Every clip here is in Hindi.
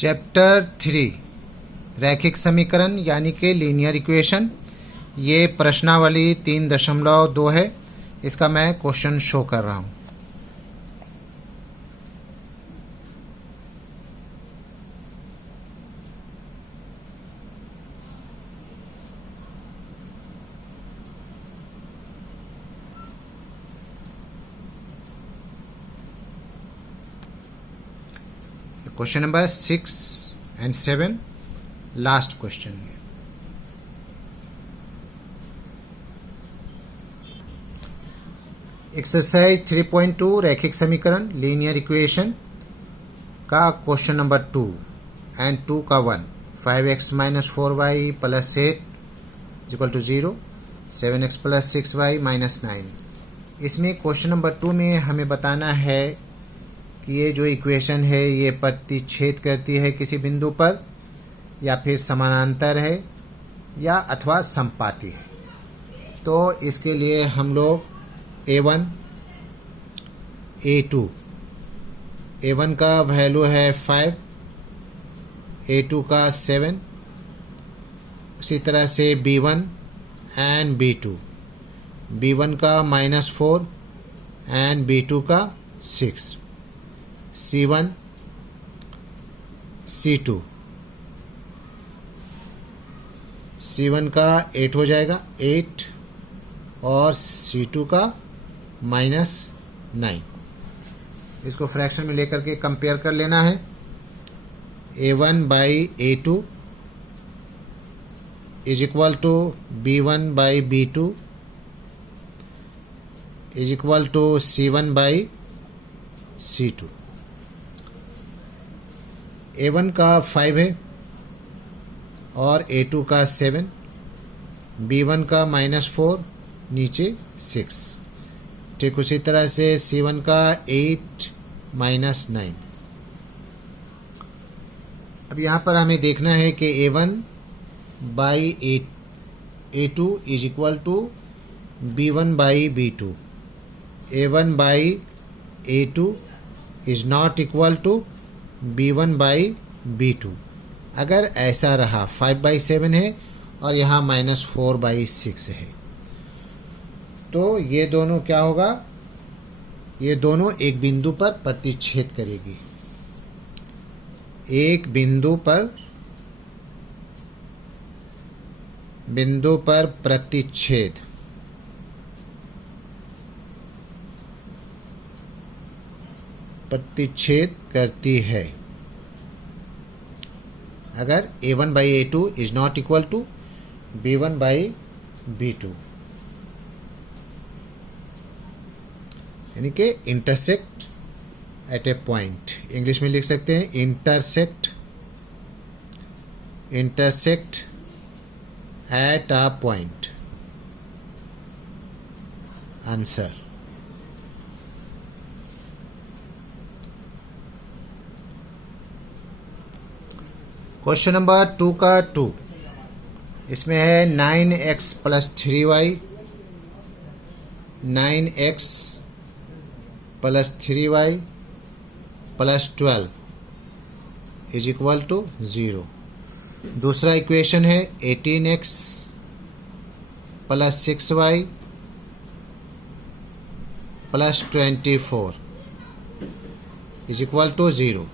चैप्टर 3 रैखिक समीकरण यानी कि लीनियर इक्वेशन। ये प्रश्नावली 3.2 है। इसका मैं क्वेश्चन शो कर रहा हूँ। Question number 6 and 7 last question है। एक्सरसाइज 3.2 रैखिक समीकरण लीनियर इक्वेशन का क्वेश्चन नंबर 2 एंड 2 का 1 5x - 4y + 8 = 0 7x + 6y - 9। इसमें क्वेश्चन नंबर 2 में हमें बताना है कि ये जो इक्वेशन है ये प्रतिच्छेद करती है किसी बिंदु पर, या फिर समानांतर है, या अथवा समपाती है। तो इसके लिए हम लोग a1 a2 a1 का वैल्यू है 5, a2 का 7, उसी तरह से b1 एंड b2 b1 का -4 एंड b2 का 6, C1 C2 C1 का 8 हो जाएगा 8 और C2 का -9। इसको फ्रैक्शन में लेकर के कंपेयर कर लेना है। A1 by A2 is equal to B1 by B2 is equal to C1 by C2। A1 का 5 है और A2 का 7, B1 का -4 नीचे 6, ठीक उसी तरह से C1 का 8 - 9। अब यहाँ पर हमें देखना है कि A1 by A2 is equal to B1 by B2। A1 by A2 is not equal to B1 by B2। अगर ऐसा रहा 5/7 है और यहाँ -4/6 है, तो ये दोनों क्या होगा, ये दोनों एक बिंदु पर प्रतिच्छेद करेगी। एक बिंदु पर प्रतिच्छेद करती है अगर A1 by A2 is not equal to B1 by B2, यानी कि intersect at a point. English में लिख सकते हैं intersect at a point. Answer question number 2 का 2। इसमें है 9x + 3y 9x + 3y + 12 is equal to 0। दूसरा इक्वेशन है 18x + 6y + 24 is equal to 0।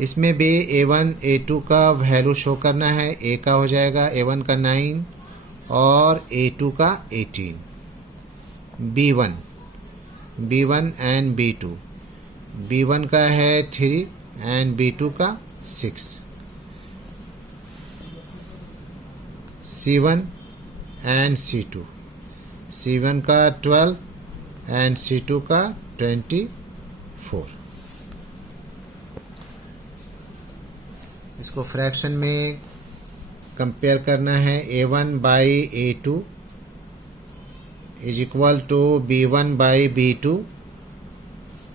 इसमें भी A1 A2 का वैल्यू शो करना है। A का हो जाएगा A1 का 9 और A2 का 18। B1 एंड B2 B1 का है 3 एंड B2 का 6। C1 एंड C2 C1 का 12 एंड C2 का 24। इसको फ्रैक्शन में कंपेयर करना है। A1 by A2 is equal to B1 by B2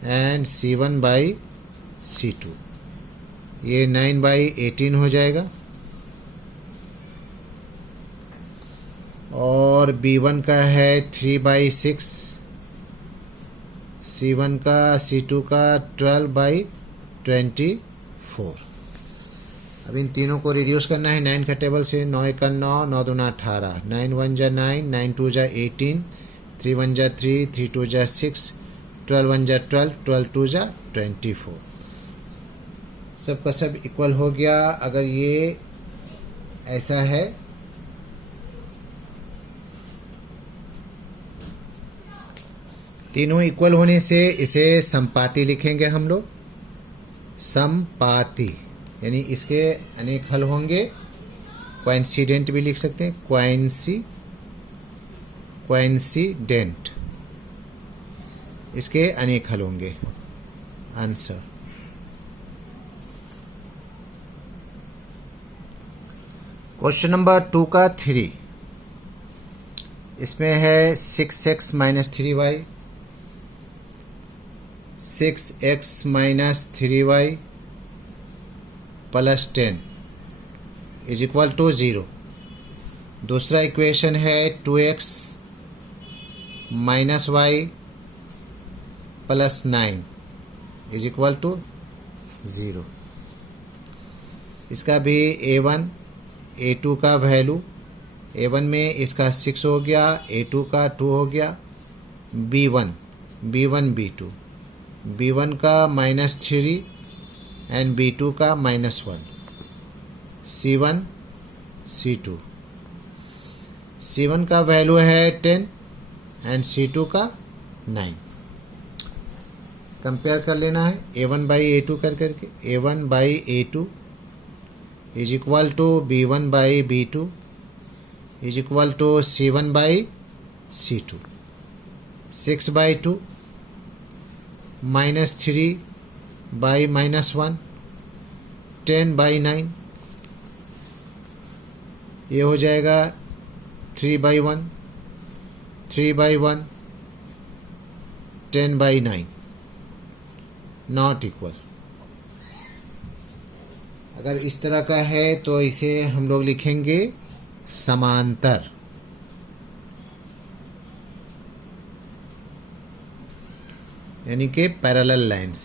and C1 by C2। ये 9/18 हो जाएगा और B1 का है 3/6, C1 का C2 का 12/24। अब इन तीनों को रिड्यूस करना है 9 का टेबल से। 9 1 9, 9 2 18, 9 1 जा 9, 9 2 जा 18, 3 1 जा 3, 3 2 जा 6, 12 1 जा 12, 12 2 जा 24। सब का सब इक्वल हो गया। अगर ये ऐसा है तीनों इक्वल होने से इसे समपाती लिखेंगे हम लोग। समपाती यानी इसके अनेक हल होंगे। कोइंसिडेंट भी लिख सकते हैं, कोइंसिडेंट, इसके अनेक हल होंगे। आंसर क्वेश्चन नंबर 2 का 3, इसमें है 6x minus 3y, 6x minus 3y plus 10 is equal to 0। दूसरा इक्वेशन है 2x minus y plus 9 is equal to 0। इसका भी A1 A2 का वैल्यू, A1 में इसका 6 हो गया, A2 का 2 हो गया, B1 B2, B1 का -3 एंड B2 का -1, C1 C2, C1 का वैल्यू है 10 एंड C2 का 9। कंपेयर कर लेना है A1 बाई A2 करके। A1 by A2 is equal to B1 by B2 is equal to C1 by C2। 6 by 2 -3 by -1, 10 by 9, ये हो जाएगा 3 by 1, 3 by 1, 10 by 9, not equal. अगर इस तरह का है तो इसे हम लोग लिखेंगे समांतर। यानी कि पैरेलल लाइंस,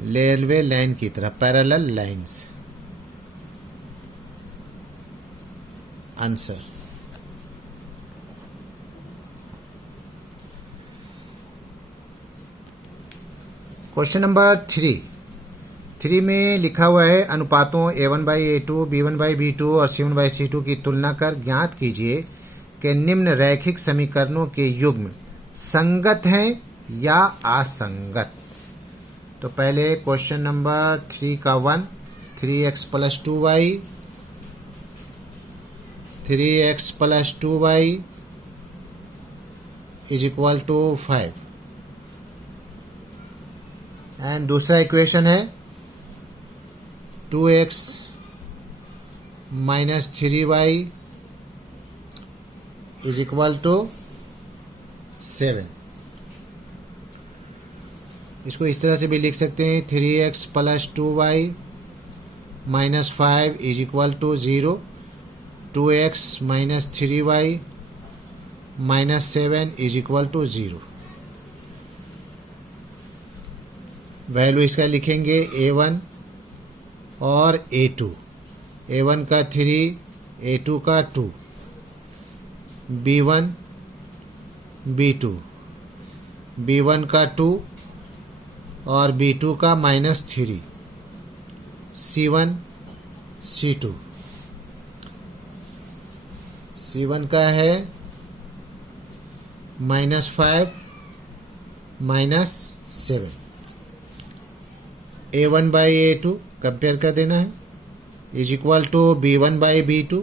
रेलवे लाइन की तरह parallel lines. Answer question number 3 में लिखा हुआ है अनुपातों A1 by A2, B1 by B2 और C1 बाई C2 की तुलना कर ज्ञात कीजिए कि निम्न रैखिक समीकरणों के युग्म संगत हैं या असंगत। तो पहले क्वेश्चन नंबर 3 का 1, 3x plus 2y, 3x plus 2y is equal to 5 and दूसरा इक्वेशन है 2x minus 3y is equal to 7। इसको इस तरह से भी लिख सकते हैं 3x plus 2y minus 5 is equal to 0, 2x minus 3y minus 7 is equal to 0। Value इसका लिखेंगे A1 और A2, A1 का 3, A2 का 2, B1 B2, B1 का 2 और B2 का -3, C1 C2, C1 का है -5 -7। A1 बाई A2 कंपेयर कर देना है is equal to B1 by B2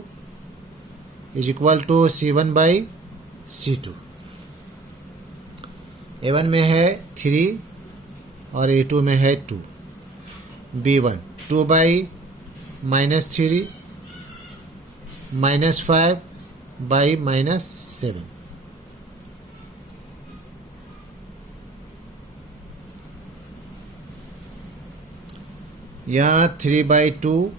is equal to C1 by C2। A1 में है 3 और A2 में है 2, B1 2 बाई -3 -5 बाई -7। यहाँ 3 by 2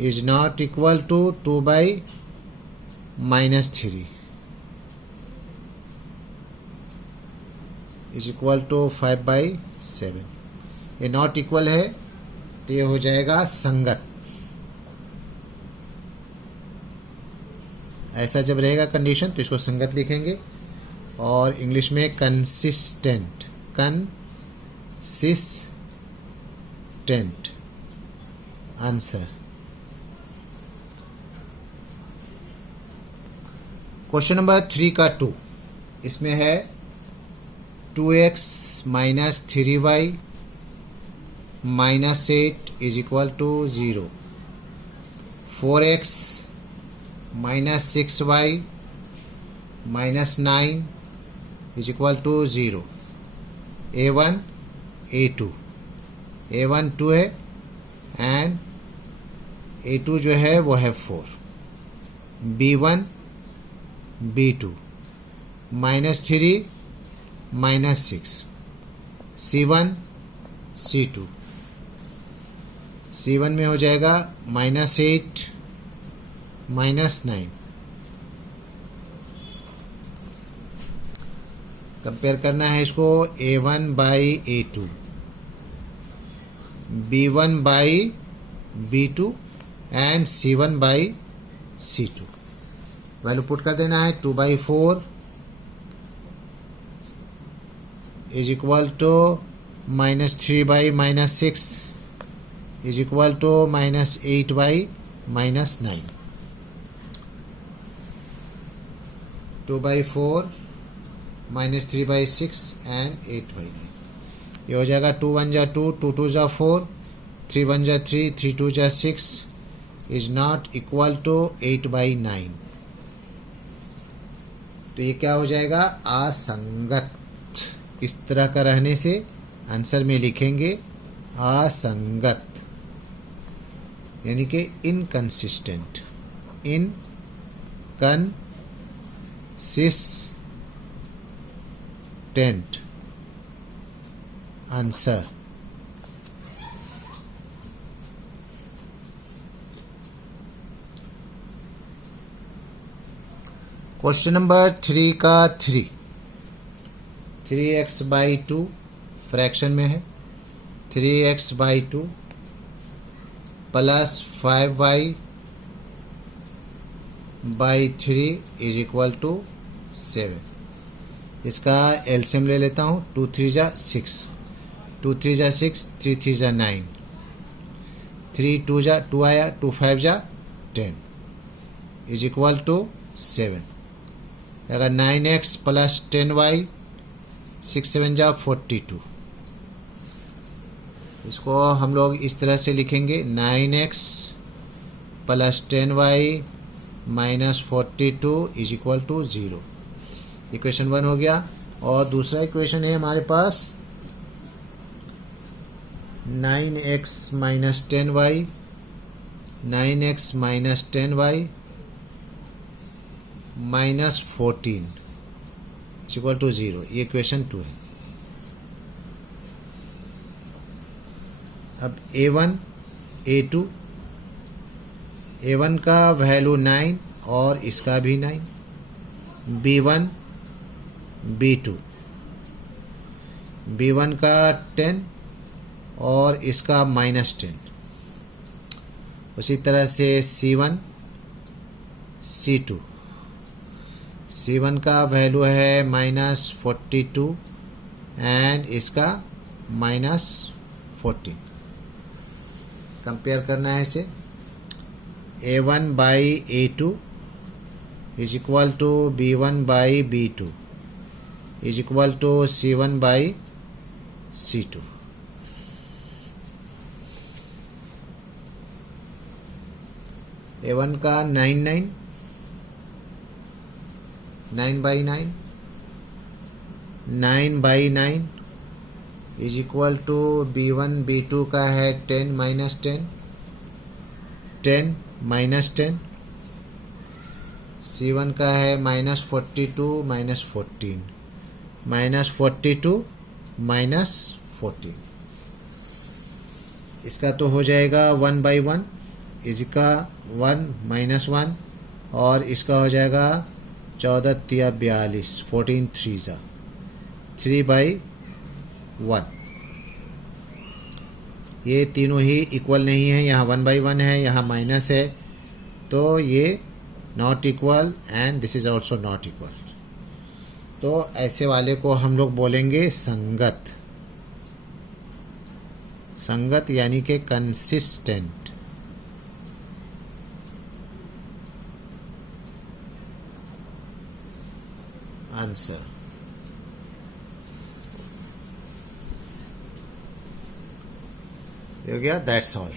is not equal to 2 by -3 is equal to 5 by 7। ये नॉट इक्वल है तो ये हो जाएगा संगत। ऐसा जब रहेगा कंडीशन तो इसको संगत लिखेंगे, और इंग्लिश में consistent, consistent answer. Question number 3 का 2, इसमें है 2x minus 3y minus 8 is equal to 0, 4x minus 6y minus 9 is equal to 0, a1 a2, a1 2 है एंड a2 जो है वो है 4, b1 b2 minus 3 minus 6, c1 c2, c1 में हो जाएगा माइनस 8 माइनस 9। कंपेयर करना है इसको a1 by a2, b1 by b2 and c1 by c2। Value put कर देना है 2/4 is equal to minus 3/-6 is equal to minus 8/-9। 2/4 minus 3/6 and 8/9। ये हो जाएगा 2 1 जा 2, 2 2 जा 4, 3 1 जा 3, 3 2 जा 6 इज नॉट इक्वल टू 8/9। तो ये क्या हो जाएगा? असंगत। इस तरह का रहने से आंसर में लिखेंगे असंगत, यानी कि inconsistent, inconsistent answer. Question number 3 का 3, 3x/2 फ्रैक्शन में है, 3x/2 plus 5y/3 is equal to 7। इसका एलसीएम ले लेता हूँ, 2 3 जा 6, 2 3 जा 6, 3 3 जा 9, 3 2 जा 2 आया, 2 5 जा 10 इज इक्वल टू 7। अगर 9x प्लस 10y, 6 7 जा 42। इसको हम लोग इस तरह से लिखेंगे 9x plus 10y minus 42 is equal to 0। Equation 1 हो गया। और दूसरा इक्वेशन है हमारे पास 9x minus 10y, 9x minus 10y minus 14 equal to 0। ये इक्वेशन 2 है। अब a1 a2, a1 का वैल्यू 9 और इसका भी 9, b1 b2, b1 का 10 और इसका माइनस 10। उसी तरह से c1 c2, c1 का वैल्यू है माइनस 42 एंड इसका माइनस 14। कंपेयर करना है इसे, a1/a2 is equal to b1/b2 is equal to c1/c2। a1 का 9 9/9, 9/9 is equal to b1 b2 का है 10 माइनस 10, 10 माइनस 10, c1 का है माइनस 42 माइनस 14, माइनस 42 माइनस 14। इसका तो हो जाएगा 1/1, इसका 1 माइनस 1 और इसका हो जाएगा 14 तिया 42, 14 3 जा 3/1। ये तीनों ही इक्वल नहीं है, यहाँ 1/1 है, यहाँ माइनस है, तो ये not equal and this is also not equal. तो ऐसे वाले को हम लोग बोलेंगे संगत। संगत यानी कि कंसिस्टेंट। आंसर हो गया, दैट्स ऑल।